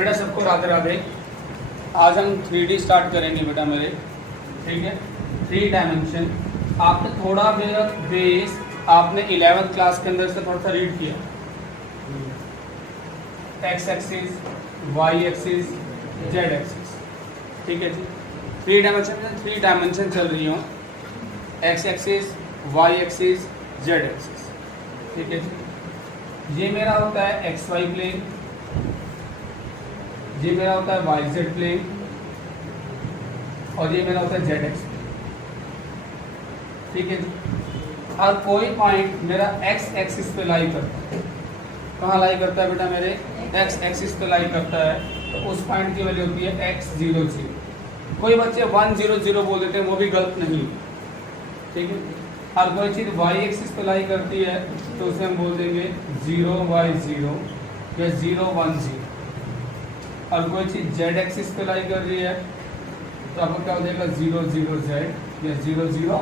बेटा सबको राधे राधे। आज हम 3D स्टार्ट करेंगे बेटा मेरे, ठीक है। 3 डायमेंशन आपने थोड़ा बेस आपने 11th क्लास के अंदर से थोड़ा सा रीड किया। X axis, y axis, z axis, ठीक है जी। 3 डायमेंशन चल रही हो, x axis, y axis, z axis, ठीक है जी। ये मेरा होता है एक्स वाई प्लेन, ये मेरा होता है वाई जेड प्लेन, और ये मेरा होता है जेड एक्स प्लेन, ठीक है जी। और कोई पॉइंट मेरा एक्स एक्सिस पे लाई करता है। कहाँ लाई करता है बेटा मेरे? एक्स एक्सिस पे लाई करता है, तो उस पॉइंट की वैल्यू होती है x 0 0। कोई बच्चे 1 0 0 बोल देते हैं, वो भी गलत नहीं, ठीक है। और कोई चीज़ y एक्सिस पे लाई करती है तो उसे हम बोल देंगे 0 y 0 या 0 1 0। और कोई चीज़ z एक्सिस पे लाई कर रही है तो आपको क्या हो जाएगा 0 0 z या 0 0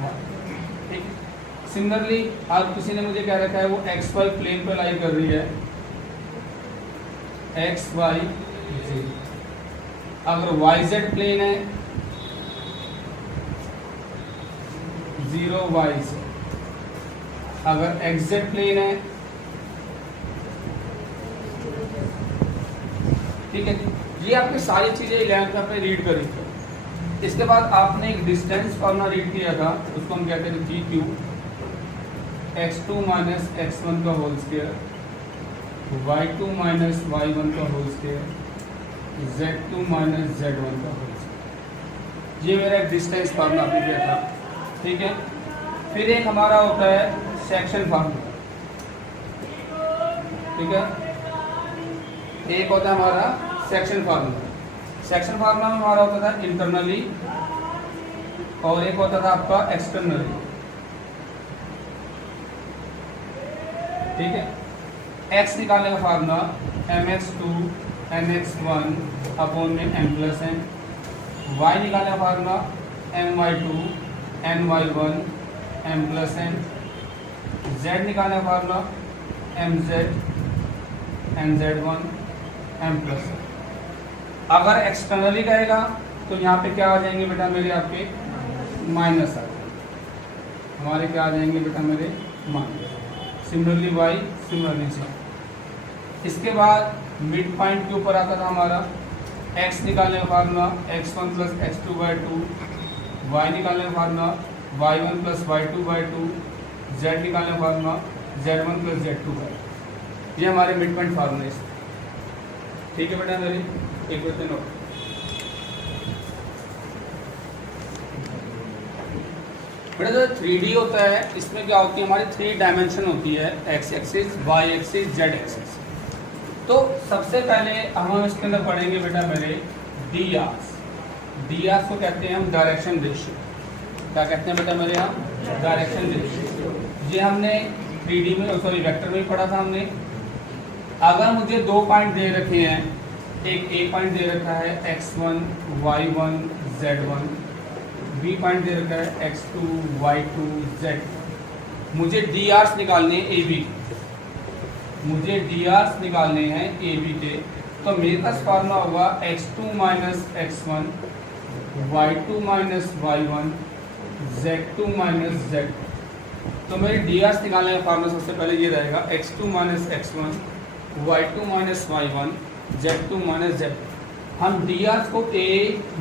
1, ठीक है। सिमिलरली आज किसी ने मुझे क्या रखा है, वो एक्स वाई प्लेन पे लाई कर रही है, एक्स वाई 0। अगर वाई जेड प्लेन है 0 वाई से, अगर एक्स जेड प्लेन है, ठीक है जी। ये आपकी सारी चीजें 11th में आपने रीड करी थी। इसके बाद आपने एक डिस्टेंस फॉर्मूला रीड किया था, उसको हम कहते हैं G Q, x2 minus x1 का whole square, y2 minus y1 का whole square, z2 minus z1 का होल स्क्वायर। ये मेरा एक डिस्टेंस फार्मूला आपने किया था, ठीक है। फिर एक हमारा होता है सेक्शन फार्मूला, ठीक है। एक होता है हमारा सेक्शन फार्मूला। सेक्शन फार्मूला में हमारा होता था इंटरनली, और एक होता था आपका एक्सटर्नली, ठीक है। x निकालने का फार्मूला mx2 nx1 अपॉन में m प्लस n, y निकालने का formula my2 ny1 m plus n, z निकालने का formula mz nz1 m plus n। अगर एक्सटर्नली कहेगा तो यहाँ पे क्या आ जाएंगे बेटा मेरे, आपके माइनस आ जाएंगे, हमारे क्या आ जाएंगे बेटा मेरे, minus. Similarly y, similarly z। इसके बाद मिड पॉइंट के ऊपर आता था हमारा x निकालने का formula x1 plus x2/2, y निकालने का formula y1 plus y2/2, z निकालने का फार्मूला z1 प्लस z2/2। ये हमारे मिड पॉइंट फार्मूले, ठीक है बेटा मेरे। एक बार नोट, बेटा जो 3D होता है इसमें क्या होती है, हमारी 3 डायमेंशन होती है, x axis, y axis, z axis. तो सबसे पहले हम इसके अंदर पढ़ेंगे बेटा मेरे डी आर्स। डी आर्स को कहते हैं हम डायरेक्शन रेशियो। क्या कहते हैं बेटा मेरे, हम डायरेक्शन रेशियो। ये हमने 3D में, सॉरी वेक्टर में भी पढ़ा था हमने। अगर मुझे 2 पॉइंट दे रखे हैं, एक ए पॉइंट दे रखा है x1 y1 z1, B point दे रखा है x2 y2 z। मुझे डी आर्स निकालने हैं ए बी, मुझे डी आर्स निकालने हैं ए बी के। तो मेरे पास फार्मूला होगा x2 minus x1 y2 minus y1 z2 minus z। तो मेरे डी आर्स निकालने का फार्मूला सबसे पहले ये रहेगा x2 minus x1 y2 minus y1 z2 minus z। हम डी आर्स को a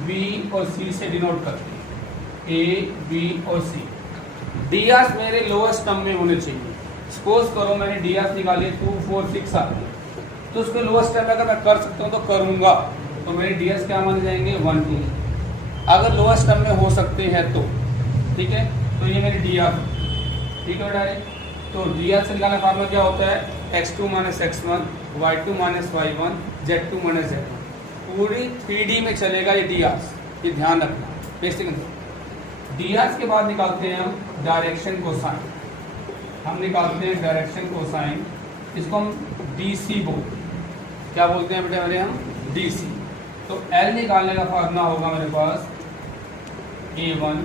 b और c से डिनोट करते हैं, a b और c। डी आर्स मेरे लोएस्ट टर्म में होने चाहिए। सपोज करो मैंने डी आर्स निकाली 2 4 6 आ रही है, तो उसके लोएस्ट टर्म में अगर मैं कर सकता हूँ तो करूँगा, तो मेरे डी आर्स क्या मान जाएंगे 1 2। अगर लोएस्ट टर्म में हो सकते हैं तो, ठीक है। तो ये मेरी डी आर, ठीक है बेटा। तो डी आर से निकालने का फार्मूला क्या होता है, x2 minus x1 y2 minus y1 z2 minus z1। पूरी 3D में चलेगा ये डी आर्स, ये ध्यान रखना बेसिक। डी आर्स के बाद निकालते हैं हम डायरेक्शन कोसाइन। हम निकालते हैं डायरेक्शन कोसाइन, इसको हम DC बोलते हैं। क्या बोलते हैं बेटा मेरे, हम DC। तो L निकालने का फार्मूला होगा मेरे पास A1,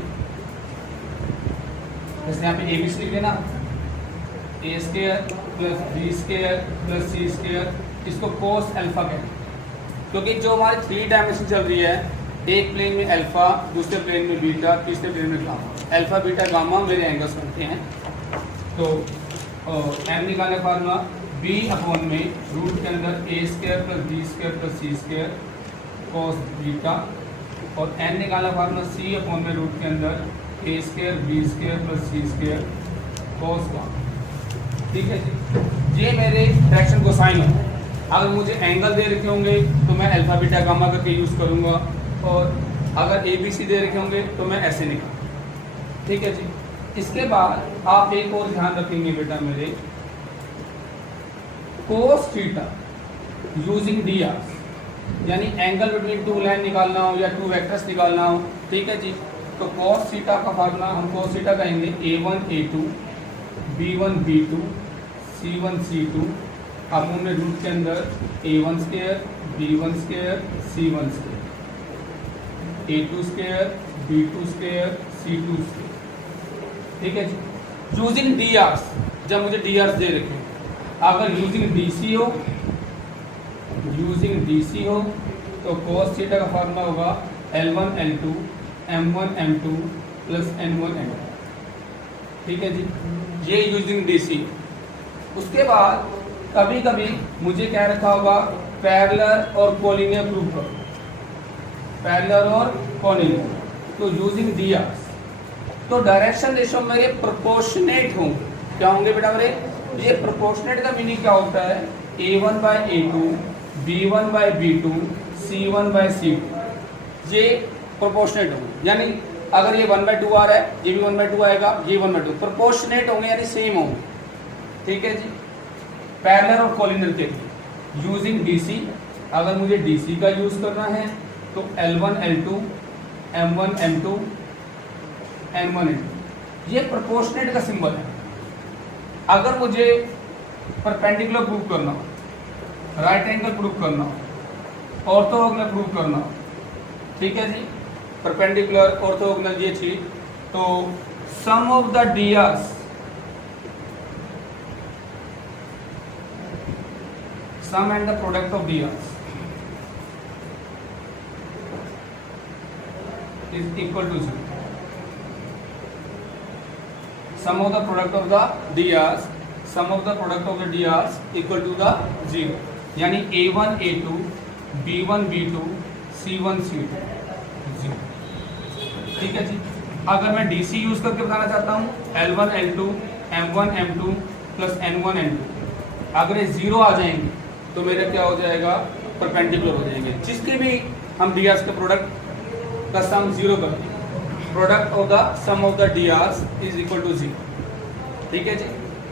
जैसे यहाँ पे ABC लिख देना, a² plus b² plus c², इसको कोस अल्फा कहते हैं। क्योंकि जो हमारी 3 डायमेंशन चल रही है, एक प्लेन में अल्फा, दूसरे प्लेन में बीटा, तीसरे प्लेन में गामा। अल्फा बीटा गामा मेरे एंगल्स बनते हैं। तो एम निकालने फार्मूला बी अपॉन में रूट के अंदर A square plus B square plus C square cos beta, और एन निकालना फार्मूला सी अपॉन में रूट के अंदर A square B square plus C square cos gamma. ठीक है जी, ये मेरे फ्रैक्शन को साइन होता है। अगर मुझे एंगल दे रखे होंगे तो मैं अल्फा बीटा गामा करके यूज़ करूँगा, और अगर ए बी सी दे रखे होंगे तो मैं ऐसे निकालूँगा। ठीक है जी। इसके बाद आप एक और ध्यान रखेंगे बेटा मेरे, cos theta using D R, यानी एंगल बिटवीन 2 लाइन निकालना हो या 2 वेक्टर्स निकालना हो। ठीक है जी। तो कोस थीटा का फार्मूला हम कोस थीटा कहेंगे A1 A2 B1 B2 C1 C2 upon में रूट के अंदर A1 square B1 square C1 square A2 square B2 square C2 square. ठीक है जी। यूजिंग डी आर्स, जब मुझे डी आर्स दे रखे हैं, अगर यूजिंग डीसी हो तो cos थीटा का फार्मूला होगा L1 L2 M1 M2 plus N1 N2। ठीक है जी, ये यूजिंग डीसी। उसके बाद कभी कभी मुझे क्या रखा होगा, पैरेलल और कोलिनियर प्रूव करो, पैरेलल और कोलिनियर। तो यूजिंग डी आर्स, तो डायरेक्शन रेशियो मेरे प्रोपोर्शनेट होंगे। क्या होंगे बेटा मेरे? ये प्रोपोर्शनेट का मीनिंग क्या होता है? A1 by A2 B1 by B2 C1 by C2, ये प्रोपोर्शनेट होंगे। यानी अगर ये 1/2 आ रहा है, ये भी 1/2 आएगा, ये 1/2, प्रोपोर्शनेट होंगे यानी सेम होंगे। ठीक है जी। पैरेलल और कोलिनियर के लिए यूजिंग डीसी, अगर मुझे डीसी का यूज करना है तो L1 L2 M1 M2 N1 N2, ये प्रोपोर्शनेट का सिंबल है। अगर मुझे परपेंडिकुलर प्रूव करना हो, राइट एंगल प्रूव करना हो, ऑर्थोगोनल प्रूव करना हो, ठीक है जी, परपेंडिकुलर ऑर्थोगोनल ये चीज, तो sum of the DRs, sum and the product of DRs is equal to 0. Sum of the product of the drs, sum of the product of the drs equal to the 0. यानी A1 A2 B1 B2 C1 C2 0। ठीक है जी। अगर मैं DC use करके बताना चाहता हूँ L1 L2 M1 M2 plus N1 N2, अगर ये 0 आ जाएंगे तो मेरा क्या हो जाएगा? परपेंडिकुलर हो जाएंगे। जिसके भी हम drs के प्रोडक्ट का सम 0 कर दिया, product of the sum of the DRs is equal to 0। ठीक है जी।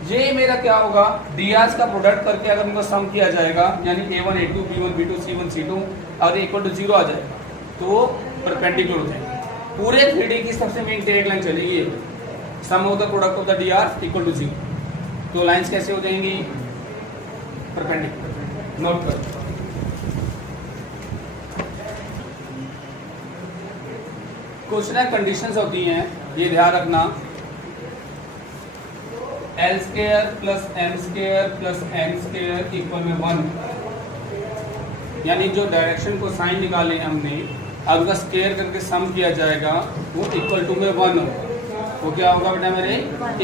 ये मेरा क्या होगा? डीआर्स का प्रोडक्ट करके अगर उनका सम किया जाएगा, यानी A1 A2 B1 B2 C1 C2, और इक्वल टू 0 आ जाएगा तो परपेंडिकुलर हो जाएगा। पूरे 3D की सबसे मेन डायरेक्ट लाइन चलेगी, sum of the product of the DRs equal to 0। तो लाइंस कैसे हो जाएंगी? परपेंडिकुलर। नोट कर, कुछ ना कंडीशंस होती हैं, ये ध्यान रखना। L square plus M square plus N square equal में 1, यानी जो डायरेक्शन को साइन निकाले हमने, अब उसका स्क्वायर करके सम किया जाएगा, वो इक्वल टू में 1 होगा। वो क्या होगा बेटा मेरे?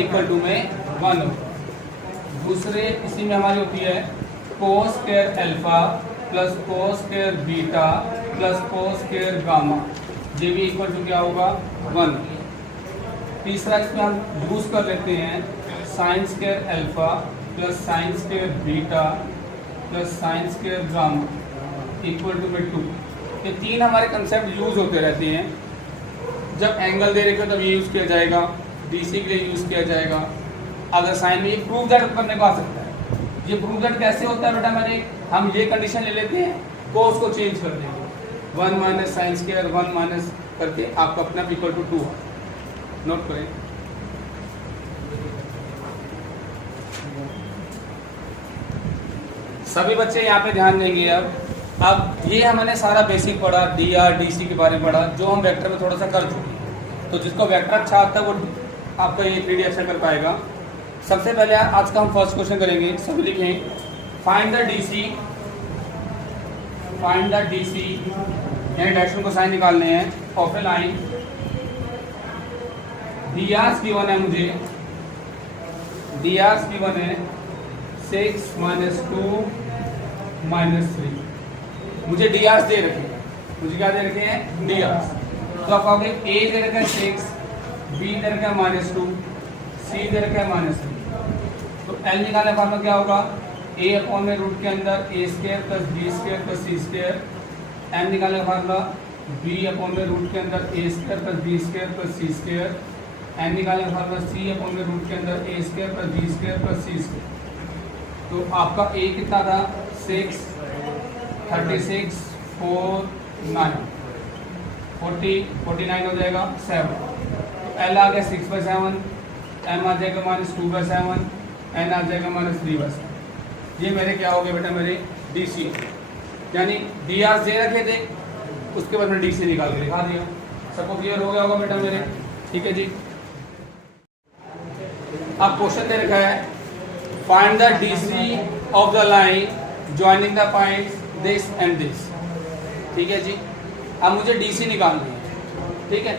इक्वल टू में 1 होगा। दूसरे इसी में हमारी होती है कोस square alpha plus cos square beta plus cos square gamma, ये भी इक्वल टू क्या होगा? 1। तीसरा इसमें हम यूज कर लेते हैं sine square alpha plus sine square beta plus sine square gamma equal to में 2। ये 3 हमारे कंसेप्ट यूज होते रहते हैं। जब एंगल दे रखे हो तब ये यूज किया जाएगा, डीसी के लिए यूज किया जाएगा। अगर साइन में ये प्रूव दैट करने को आ सकता है। ये प्रूव दैट कैसे होता है बेटा मेरे? हम ये कंडीशन ले लेते हैं, कोस को चेंज कर देंगे, 1 माइनस साइन स्क्वायर 1 माइनस करके आपका अपना इक्वल टू 2। नोट करें। सभी बच्चे यहाँ पे ध्यान देंगे। अब ये हमने सारा बेसिक पढ़ा, डीआर डीसी के बारे में पढ़ा, जो हम वेक्टर में थोड़ा सा कर चुके हैं। तो जिसको वेक्टर अच्छा आता है वो आपका ये 3D अच्छा कर पाएगा। सबसे पहले आज का हम फर्स्ट क्वेश्चन करेंगे। सभी लिखें, find the DC find the DC, यानी डायरेक्शन को साइन निकालने हैं of A line. DRs given है मुझे, DRs गिवन है 6 - 2 - 3। मुझे DRs दे रखे हैं, मुझे क्या दे रखे हैं? DRs। तो आप कहोगे A दे रखा है 6, B दे रखा है -2, C दे रखा है -3। तो L निकालने का फॉर्मूला क्या होगा? A अपॉन में रूट के अंदर A² + B² + C²। M निकालने का फॉर्मूला B अपॉन में रूट के अंदर A² + B² + C²। N निकालने का फॉर्मूला C अपॉन में रूट के अंदर A² + B² + C²। तो आपका A कितना था? 6, 36, 4, 9, 40, 49 हो जाएगा 7। तो L आ गया 6/7, M आ जाएगा -2/7, N आ जाएगा -3/7। ये मेरे क्या हो गए बेटा? मेरे DC, यानी DRs दे रखे थे, उसके बाद मैंने DC निकाल के दिखा दिया। सबको क्लियर हो गया होगा बेटा मेरे? ठीक है जी। अब क्वेश्चन दे रखा है find the DC of the line joining the points this and this. ठीक है जी। अब मुझे DC निकालनी है। ठीक है,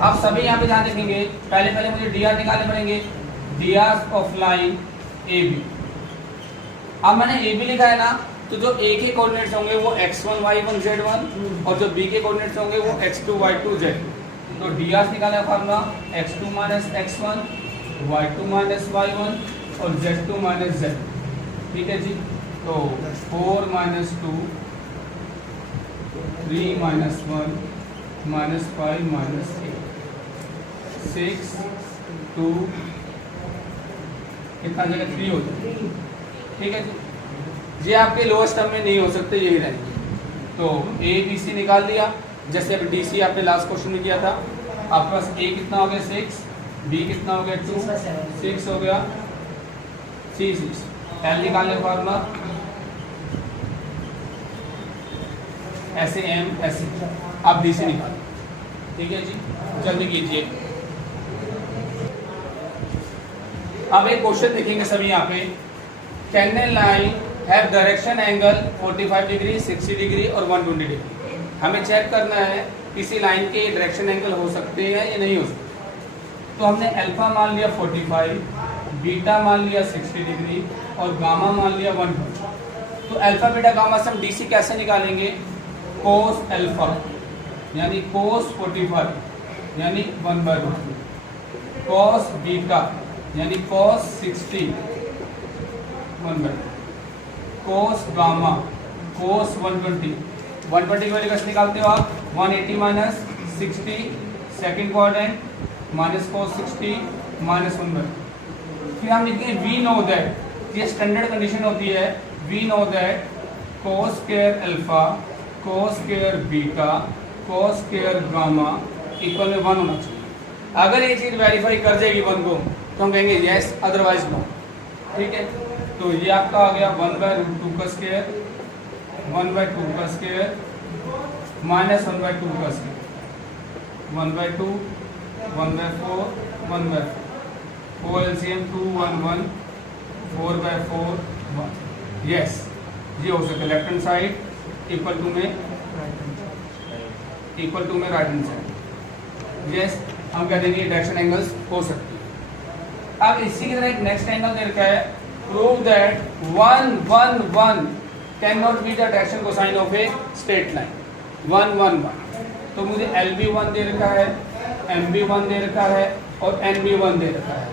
अब सभी यहाँ पे ध्यान रखेंगे, पहले मुझे DR निकालने पड़ेंगे, DRs ऑफ लाइन AB। अब मैंने AB लिखा है ना, तो जो A के कोऑर्डिनेट्स होंगे वो x1 y1 z1 और जो B के कोऑर्डिनेट्स होंगे वो x2 y2 z2। तो DRs निकालने का formula x2 - x1, y2 - y1 और z2 - z। ठीक है जी। तो 4 - 2, 3 - 1 -5 - 8, 6, 2 कितना जगह 3 हो जाए। ठीक है जी। ये आपके लोएस्ट टर्म में नहीं हो सकते, यही रहेंगे। तो A B C निकाल दिया, जैसे अब DC आपने लास्ट क्वेश्चन में किया था। आपके पास A कितना हो गया? 6, B कितना हो गया? 2, 6 हो गया, C 6। L निकालने का फॉर्मूला ऐसे M ऐसे, आप DC निकाल। ठीक है जी, जल्दी कीजिए। अब एक क्वेश्चन देखेंगे सभी यहाँ पे। Can a line have direction angle 45 degree, 60 degree और 120 डिग्री। हमें चेक करना है किसी लाइन के डायरेक्शन एंगल हो सकते हैं या नहीं हो सकते। तो हमने अल्फा मान लिया 45, बीटा मान लिया 60 डिग्री और गामा मान लिया 120। तो अल्फा बीटा गामा से हम DC कैसे निकालेंगे? कोस अल्फा यानी कोस 45 यानी 1/√2, कोस बीटा यानी कोस 60 1/2, कोस गामा कोस 120 की वैल्यू कैसे निकालते हो आप? 180 - 60 सेकंड क्वाड्रेंट माइनस कोस 60 -1/2। फिर हम लिखेंगे वी नो दैट, ये स्टैंडर्ड कंडीशन होती है। We know that cos square alpha cos square beta cos square gamma equal में 1 होना चाहिए। अगर ये चीज़ वेरीफाई कर जाएगी 1 को तो हम कहेंगे यस, अदरवाइज नो। ठीक है, तो ये आपका आ गया 1/√2 का स्क्वायर, 1/2 का स्क्वायर -1/2 का स्क्वायर, 1/2 1/4 1/4 4 LCM 2 1 1 4/4 1। यस, ये हो सकता है left hand side equal to में राइट हैंड साइड। यस, हम कह देंगे डायरेक्शन एंगल्स हो सकती है। अब इसी की तरह एक नेक्स्ट एंगल दे रखा है, prove that 1 1 1 can not be the direction cosine of a straight line. 1 1 1, तो मुझे LB1 दे रखा है, MB1 दे रखा है और NB1 दे रखा है।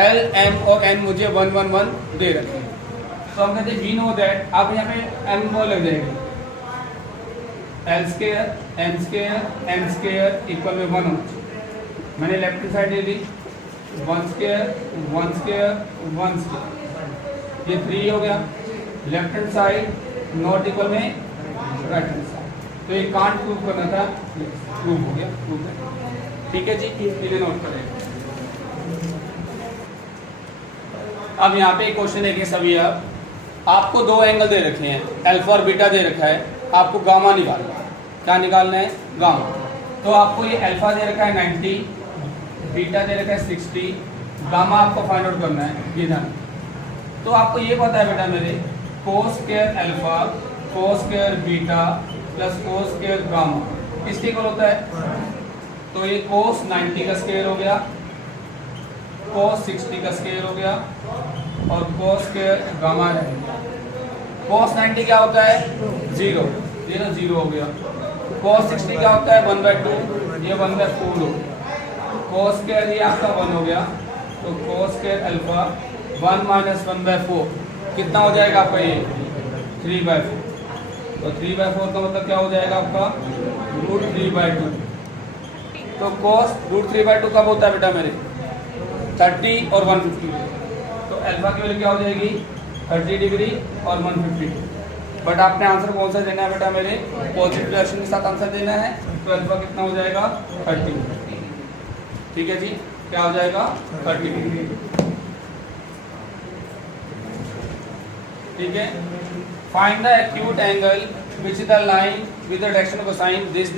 L M और N मुझे 1 1 1 दे रखे हैं। तो हम कहते हैं वी नो दैट, आप यहाँ पे M वो लग जाएगी, L² M² N² इक्वल में 1 होना चाहिए। मैंने लेफ्ट हैंड साइड ले ली, 1² 1² 1², ये 3 हो गया। Left hand side not equal में राइट हैंड साइड, तो ये कांट प्रूव करना था, प्रूव हो गया, प्रूव है। ठीक है जी, इसे नोट करें। अब यहाँ पे एक क्वेश्चन देखिए सभी। अब आपको 2 एंगल दे रखे हैं, अल्फा और बीटा दे रखा है, आपको गामा निकालना है। क्या निकालना है? गामा। तो आपको ये अल्फा दे रखा है 90, बीटा दे रखा है 60, गामा आपको फाइंड आउट करना है, ये ध्यान। तो आपको ये पता है बेटा मेरे, कोस square alpha cos square beta plus cos square gamma किसके इक्वल होता है? तो ये कोस 90 का स्क्वायर हो गया, कोस 60 का स्क्वायर हो गया और कोस स्क्वायर गामा है। कोस 90 क्या होता है? 0, ये ना 0 हो गया। कोस 60 क्या होता है? 1/2, ये 1/4 हो। कोस स्क्वायर ये आपका 1 हो गया, तो कोस स्क्वायर अल्फा 1 माइनस 1/4 कितना हो जाएगा आपका? ये 3/4। तो 3/4 का मतलब क्या हो जाएगा आपका? √3/2। तो कोस √3/2 कब होता है बेटा मेरे? 30 और 150। तो अल्फा की वैल्यू क्या हो जाएगी? 30 डिग्री और 150। बट आपने आंसर कौन सा देना है बेटा मेरे? पॉजिटिव डायरेक्शन के साथ आंसर देना है। तो अल्फा कितना हो जाएगा? 30। ठीक है जी, क्या हो जाएगा? 30 डिग्री। ठीक है, find the acute angle which is the line with the direction of cosine this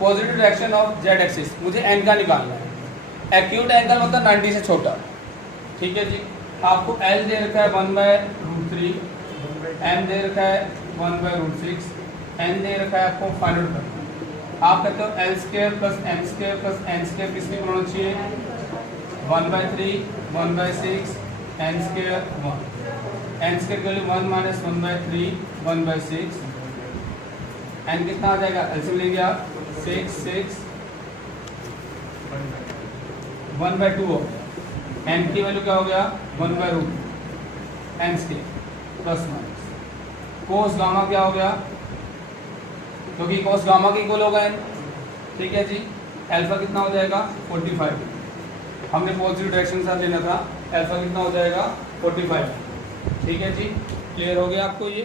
positive direction of Z axis. मुझे एन का निकालना है। एक्यूट एंगल मतलब 90 से छोटा। ठीक है जी, आपको एल दे रखा है 1/√3, एम दे रखा है 1/√6, एन दे रखा है आपको फाइंड आउट करना। आप कहते हो l square plus m square plus n square किसमें होना चाहिए? 1/3, 1/6, एन स्क्वायर 1। एन स्क्वायर की वैल्यू 1 माइनस 1/3, 1/6। एन कितना आ जाएगा? एलसीएम लेंगे आप 6, 6, 1/2 हो। एन की वैल्यू क्या हो गया? 1/√, n square plus minus cos gamma क्या हो गया? क्योंकि कोस गामा की इक्वल होगा एन। ठीक है जी, अल्फा कितना हो जाएगा? 45। हमने पॉजिटिव डायरेक्शन के साथ लेना था। अल्फा कितना हो जाएगा? 45। ठीक है जी, क्लियर हो गया आपको ये?